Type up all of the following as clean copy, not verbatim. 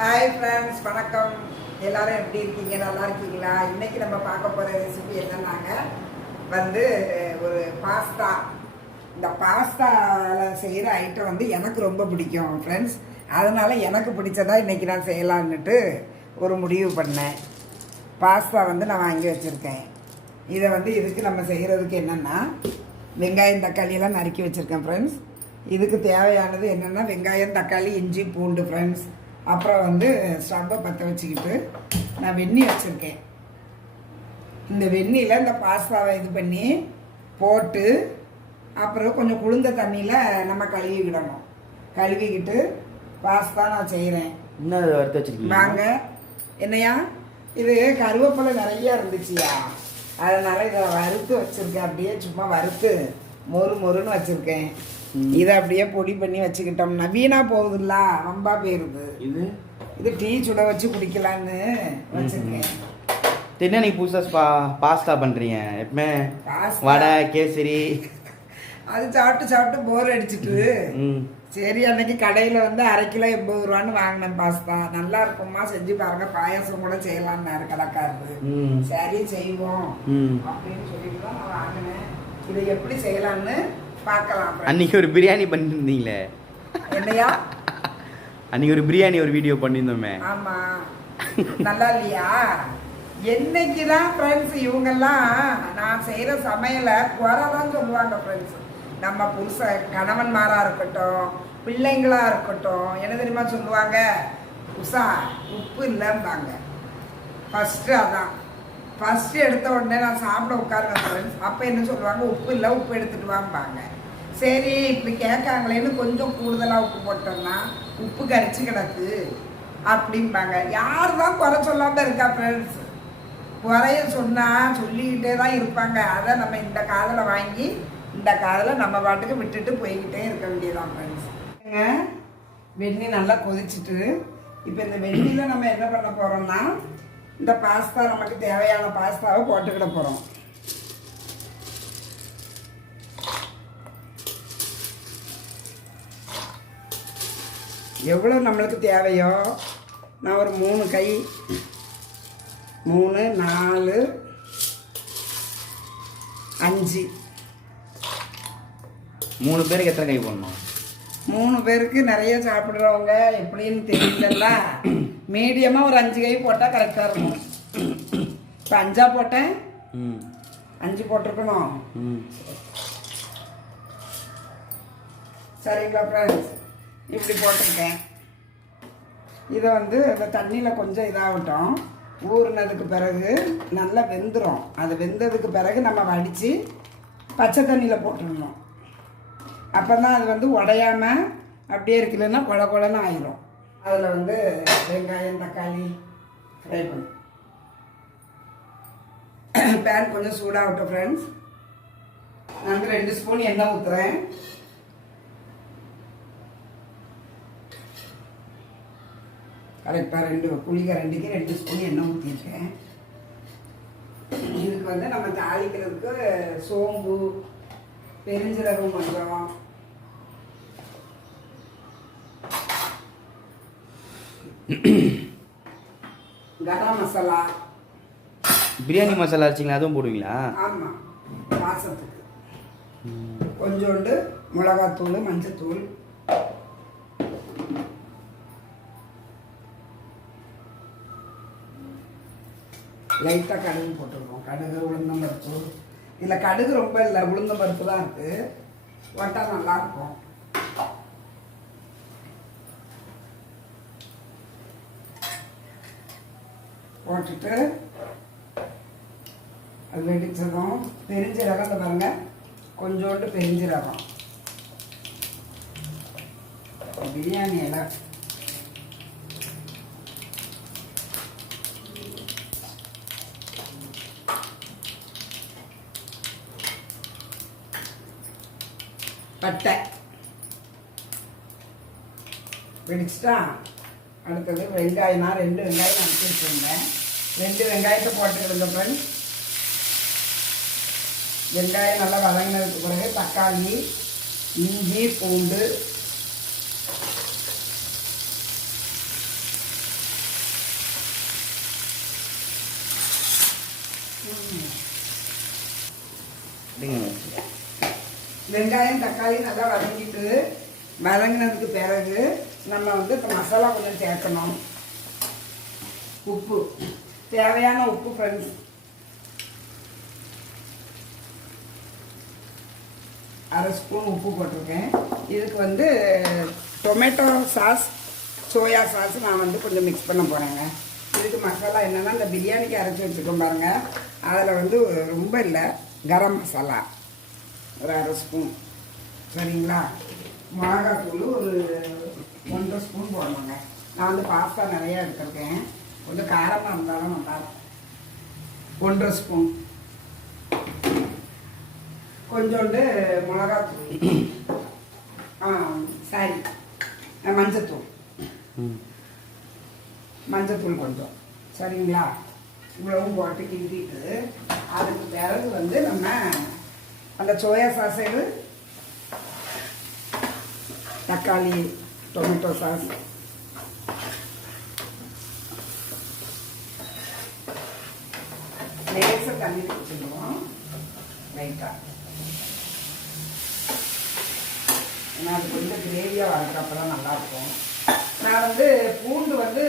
Hi friends, வணக்கம். எல்லாரும் எப்படி இருக்கீங்க? நல்லா இருக்கீங்களா? இன்னைக்கு நம்ம பார்க்க போகிற ரெசிபி என்னன்னாங்க ஒரு பாஸ்தா. இந்த பாஸ்தாவில் செய்கிற ஐட்டம் எனக்கு ரொம்ப பிடிக்கும் ஃப்ரெண்ட்ஸ். அதனால எனக்கு பிடிச்சதா இன்னைக்கு நான் செய்யலான்னுட்டு ஒரு முடிவு பண்ணேன். பாஸ்தா நான் வாங்கி வச்சுருக்கேன். இதை இதுக்கு நம்ம செய்கிறதுக்கு என்னென்னா வெங்காயம் தக்காளியெல்லாம் நறுக்கி வச்சுருக்கேன் ஃப்ரெண்ட்ஸ். இதுக்கு தேவையானது என்னென்னா வெங்காயம் தக்காளி இஞ்சி பூண்டு ஃப்ரெண்ட்ஸ். அப்புறம் ஸ்டவ்வை பற்ற வச்சுக்கிட்டு நான் வெந்நி வச்சுருக்கேன். இந்த வெந்நியில் இந்த பாஸ்தாவை இது பண்ணி போட்டு அப்புறம் கொஞ்சம் குளிர்ந்த தண்ணியில் நம்ம கழுவிக்கிடணும். கழுவிக்கிட்டு பாஸ்தா நான் செய்கிறேன். என்ன வறுத்து வச்சுருக்கீங்க? வாங்க. என்னையா இது கருவேப்பிலை நிறையா இருந்துச்சியா, அதனால் இதை வறுத்து வச்சுருக்கேன். அப்படியே சும்மா வறுத்து மொறுன்னு வச்சுருக்கேன். இதை அப்படியே பொடி பண்ணி வச்சுக்கிட்டோம்னா வீணா போகுதுல்ல, ரொம்ப போயிருது. இது டீ சுட வச்சு குடிக்கலான்னு வச்சுருக்கேன். என்ன நீ புதுசாக பாஸ்தா பண்ணுறீங்க? எப்பவுமே வடை கேசரி அது சாப்பிட்டு போர் அடிச்சுட்டு சரி அன்னைக்கு கடையில் 1/2 கிலோ 80 ரூபான்னு வாங்கினேன் பாஸ்தா. நல்லா இருக்குமா, செஞ்சு பாருங்க, பாயாசம் கூட செய்யலாம்னாரு கடைக்காரரு. சரி செய்வோம் அப்படின்னு சொல்லிட்டு தான் நான் வாங்கினேன். இதை எப்படி செய்யலாம்னு பார்க்கலாம். அன்னைக்கு ஒரு பிரியாணி பண்ணியிருந்தீங்களே, என்னையா? அன்னைக்கு ஒரு பிரியாணி ஒரு வீடியோ பண்ணியிருந்தோமே. ஆமா, நல்லா இல்லையா? என்னைக்குதான் ஃப்ரெண்ட்ஸ் இவங்கெல்லாம் நான் செய்கிற சமையலை குறை தான் சொல்லுவாங்க ஃப்ரெண்ட்ஸ். நம்ம புருஷ கணவன்மாரா இருக்கட்டும், பிள்ளைங்களா இருக்கட்டும், என்ன தெரியுமா சொல்லுவாங்க? உஷா உப்பு இல்லைம்பாங்க. ஃபஸ்ட்டு அதான் ஃபஸ்ட்டு எடுத்த உடனே நான் சாப்பிட உட்காருவேன் ஃப்ரெண்ட்ஸ். அப்போ என்ன சொல்லுவாங்க? உப்பு இல்லை, உப்பு எடுத்துகிட்டு வாம்பாங்க. சரி இப்படி கேட்காங்களேன்னு கொஞ்சம் கூடுதலாக உப்பு போட்டோம்னா உப்பு கரிச்சு கிடக்கு அப்படிம்பாங்க. யார் தான் குறை சொல்லாமல் இருக்கா ஃப்ரெண்ட்ஸ்? குறைய சொன்னால் சொல்லிக்கிட்டே தான் இருப்பாங்க. அதை நம்ம இந்த காதில் வாங்கி இந்த காதில் நம்ம பாட்டுக்கு விட்டுட்டு போய்கிட்டே இருக்க வேண்டியதான் ஃப்ரெண்ட்ஸ். வெந்நி நல்லா கொதிச்சுட்டு இப்போ இந்த வெந்நியில் நம்ம என்ன பண்ண போகிறோம்னா இந்த பாஸ்தா, நமக்கு தேவையான பாஸ்தாவை போட்டுக்கிட போகிறோம். எவ்வளோ நம்மளுக்கு தேவையோ நான் ஒரு 3 கை 3 4 5 3 பேருக்கு எத்தனை கை போடணும்? 3 பேருக்கு நிறைய சாப்பிட்றவங்க எப்படின்னு தெரியல. மீடியமாக ஒரு 5 கை போட்டால் கரெக்டாக இருக்கும். இப்போ 5 போட்டேன், 5 போட்டிருக்கணும். சரிங்களா ஃப்ரெண்ட்ஸ்? இப்படி போட்டிருக்கேன். இதை இந்த தண்ணியில் கொஞ்சம் இதாகட்டும். ஊறினதுக்கு பிறகு நல்லா வெந்துடும். அது வெந்ததுக்கு பிறகு நம்ம வடித்து பச்சை தண்ணியில் போட்டுடணும். அப்போ தான் அது உடையாமல் அப்படியே இருக்குதுன்னா கொல கொலன்னு ஆயிரும். அதில் வெங்காயம் தக்காளி ஃப்ரை பண்ணு. பேன் கொஞ்சம் சூடாகட்டும் ஃப்ரெண்ட்ஸ். நான் 2 ஸ்பூன் எண்ணெய் ஊற்றுறேன். கரெக்டாக 2 புளிக்கரண்டிக்கு 2 ஸ்பூன் எண்ணெய் ஊற்றிருக்கேன். இதுக்கு நம்ம தாளிக்கிறதுக்கு சோம்பு, பெருஞ்சீரகம் கொஞ்சம், கரம் மசாலா, பிரியாணி மசாலா அரைச்சிங்களா? அதுவும் போடுவீங்களா? ஆமாம், வாசத்துக்கு கொஞ்சோண்டு மிளகாத்தூள், மஞ்சத்தூள், லைட்டாக கடுகு போட்டுருவோம். கடுகு, உளுந்தம் பருப்பு. இதில் கடுகு ரொம்ப இல்லை, உளுந்தம் பருப்பு தான் இருக்குது. போட்டால் நல்லாயிருக்கும். போட்டுட்டு அது வெடிச்சதும் பெருஞ்சீரகம், இந்த பாருங்க கொஞ்சோண்டு பெருஞ்சீரகம், பிரியாணி இலை, பட்டை வெடிச்சிட்டா. அடுத்தது வெங்காயம். நான் 2 வெங்காயம் நறுக்கி வச்சுருந்தேன். 2 வெங்காயத்தை போட்டுக்கிடுங்க ஃப்ரெண்ட்ஸ். வெங்காயம் நல்லா வதங்கினதுக்கு பிறகு தக்காளி, இஞ்சி பூண்டு, வெங்காயம் தக்காளி நல்லா வதங்கினதுக்கு பிறகு நம்ம வந்து இப்போ மசாலா கொஞ்சம் சேர்க்கணும். உப்பு தேவையான உப்பு ஃப்ரெண்ட்ஸ். அரை ஸ்பூன் உப்பு போட்டிருக்கேன். இதுக்கு வந்து டொமேட்டோ சாஸ் சோயா சாஸ் நான் வந்து கொஞ்சம் மிக்ஸ் பண்ண போகிறேங்க. இதுக்கு மசாலா என்னென்னா இந்த பிரியாணிக்கு அரைச்சி வச்சுருக்கோம் பாருங்கள், அதில் வந்து ரொம்ப இல்லை கரம் மசாலா ஒரு அரை ஸ்பூன், சரிங்களா? மிளகாத்தூள் ஒரு 1.5 ஸ்பூன் போடணுங்க. நான் வந்து பாஸ்தா நிறையா எடுத்துருக்கேன், கொஞ்சம் காரமாக இருந்தாலும் நல்லாயிருக்கும். 1.5 ஸ்பூன். கொஞ்சோண்டு மிளகாத்தூள், சாரி மஞ்சத்தூள், மஞ்சத்தூள் கொஞ்சம், சரிங்களா? இவ்வளவும் போட்டு கிண்டிட்டு அதுக்கு பிறகு வந்து நம்ம அந்த சோயா சாஸு, தக்காளி டொமேட்டோ சாஸ், லேசாக தண்ணி வச்சுருவோம் லைட்டாக. ஏன்னா அது கொஞ்சம் கிரேவியாக வளர்க்குறப்ப தான் நல்லாயிருக்கும். நான் வந்து பூண்டு வந்து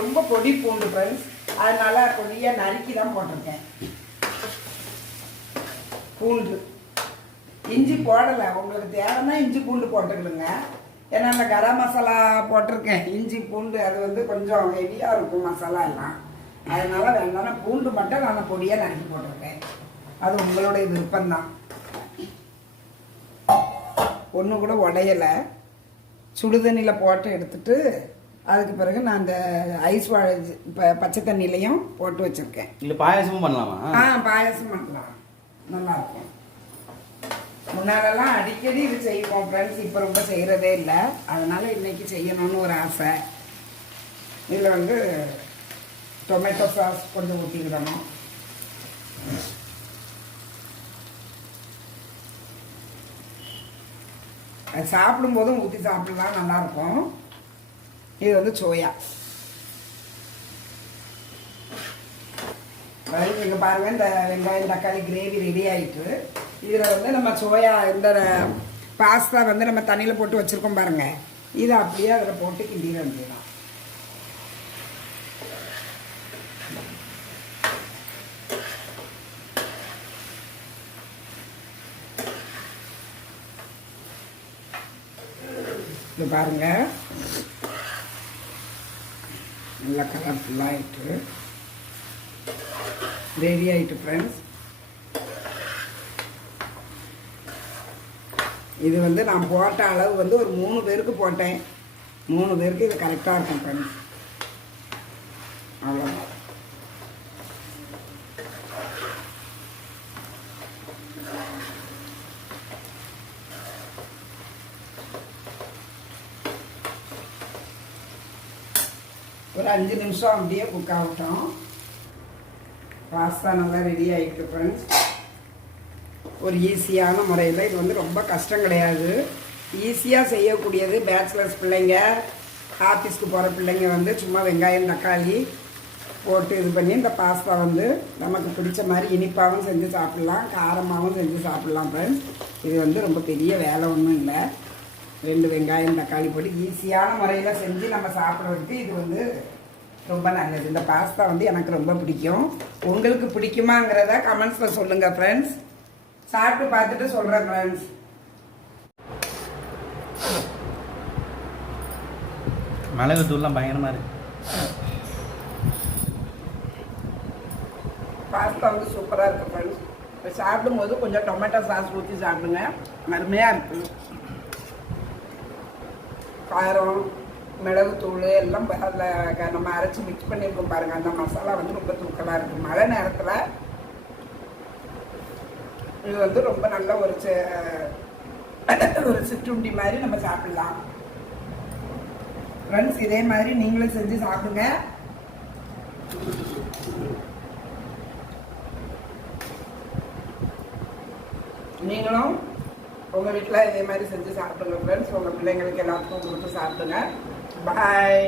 ரொம்ப பொடி பூண்டு ஃப்ரெண்ட்ஸ், அதனால் பொடியாக நறுக்கி தான் போட்டிருக்கேன் பூண்டு. இஞ்சி போடலை, உங்களுக்கு தேவைன்னா இஞ்சி பூண்டு போட்டுக்கிடுங்க. ஏன்னா அந்த கரம் மசாலா போட்டிருக்கேன், இஞ்சி பூண்டு அது வந்து கொஞ்சம் ஹெவியாக இருக்கும் மசாலா எல்லாம், அதனால் வேண்டாம்னா பூண்டு மட்டும் நான் பொடியாக நறுக்கி போட்டிருக்கேன். அது உங்களுடைய விருப்பம்தான். ஒன்று கூட உடையலை, சுடுதண்ணியில் போட்டு எடுத்துட்டு அதுக்கு பிறகு நான் அந்த ஐஸ் வாழை பச்சை தண்ணியிலையும் போட்டு வச்சுருக்கேன். இல்லை பாயாசமும் பண்ணலாமா? பாயாசம் பண்ணலாம், நல்லாயிருக்கும். முன்னாலெல்லாம் அடிக்கடி இது செய்வோம் ஃப்ரெண்ட்ஸ், இப்போ ரொம்ப செய்கிறதே இல்லை, அதனால் இன்றைக்கி செய்யணும்னு ஒரு ஆசை. இதில் வந்து டொமேட்டோ சாஸ் கொஞ்சம் ஊற்றிக்கிடணும். அது சாப்பிடும்போதும் ஊற்றி சாப்பிடலாம், நல்லாயிருக்கும். இது வந்து சோயா. இங்கே பாருங்கள், இந்த வெங்காயம் தக்காளி கிரேவி ரெடி ஆகிட்டு இதில் வந்து நம்ம சோயா இந்த பாஸ்தா வந்து நம்ம தண்ணியில் போட்டு வச்சுருக்கோம் பாருங்கள், இதை அப்படியே அதில் போட்டு கிண்டிட வேண்டியதான். இது பாருங்க, நல்லா கலர்ஃபுல்லாகிட்டு ரெடி ஆகிட்டு ஃப்ரெண்ட்ஸ். இது வந்து நான் போட்ட அளவு வந்து ஒரு 3 பேருக்கு போட்டேன். 3 பேருக்கு இது கரெக்டாக இருக்கும் ஃப்ரெண்ட்ஸ். அவ்வளோதான். ஒரு 5 நிமிஷம் அப்படியே குக் ஆகட்டும். பாஸ்தா நல்லா ரெடி ஆகிட்டு ஃப்ரெண்ட்ஸ். ஒரு ஈஸியான முறையில், இது வந்து ரொம்ப கஷ்டம் கிடையாது, ஈஸியாக செய்யக்கூடியது. பேச்சுலர்ஸ் பிள்ளைங்க, ஆஃபீஸ்க்கு போகிற பிள்ளைங்க வந்து சும்மா வெங்காயம் தக்காளி போட்டு இது பண்ணி இந்த பாஸ்தா வந்து நமக்கு பிடிச்ச மாதிரி இனிப்பாகவும் செஞ்சு சாப்பிட்லாம், காரமாகவும் செஞ்சு சாப்பிட்லாம் ஃப்ரெண்ட்ஸ். இது வந்து ரொம்ப பெரிய வேலை ஒன்றும் இல்லை. 2 வெங்காயம் தக்காளி போட்டு ஈஸியான முறையில் செஞ்சு நம்ம சாப்பிட்றதுக்கு இது வந்து ரொம்ப நல்லது. இந்த பாஸ்தா வந்து எனக்கு ரொம்ப பிடிக்கும். உங்களுக்கு பிடிக்குமாங்கிறத கமெண்ட்ஸில் சொல்லுங்கள் ஃப்ரெண்ட்ஸ். சாப்பிட்டு பார்த்துட்டு சொல்கிறேன் ஃப்ரெண்ட்ஸ். மிளகுத்தூள்லாம் பயங்கரமாக இருக்கு. பாஸ்தா வந்து சூப்பராக இருக்குது ஃப்ரெண்ட்ஸ். இப்போ சாப்பிடும்போது கொஞ்சம் டொமேட்டோ சாஸ் ஊற்றி சாப்பிடுங்க, அருமையாக இருக்குது. காரம் மிளகுத்தூள் எல்லாம் அதில் நம்ம அரைச்சி மிக்ஸ் பண்ணியிருக்கோம் பாருங்கள், அந்த மசாலா வந்து ரொம்ப தூக்கலாக இருக்குது. மழை நேரத்தில் இது வந்து ரொம்ப நல்ல ஒரு சிற்றுண்டி மாதிரி நம்ம சாப்பிடலாம் ஃப்ரெண்ட்ஸ். இதே மாதிரி நீங்களும் செஞ்சு சாப்பிடுங்க. நீங்களும் உங்கள் வீட்டில் இதே மாதிரி செஞ்சு சாப்பிடுங்க ஃப்ரெண்ட்ஸ். உங்கள் பிள்ளைங்களுக்கு எல்லாத்துக்கும் கொடுத்து சாப்பிடுங்க. பாய்.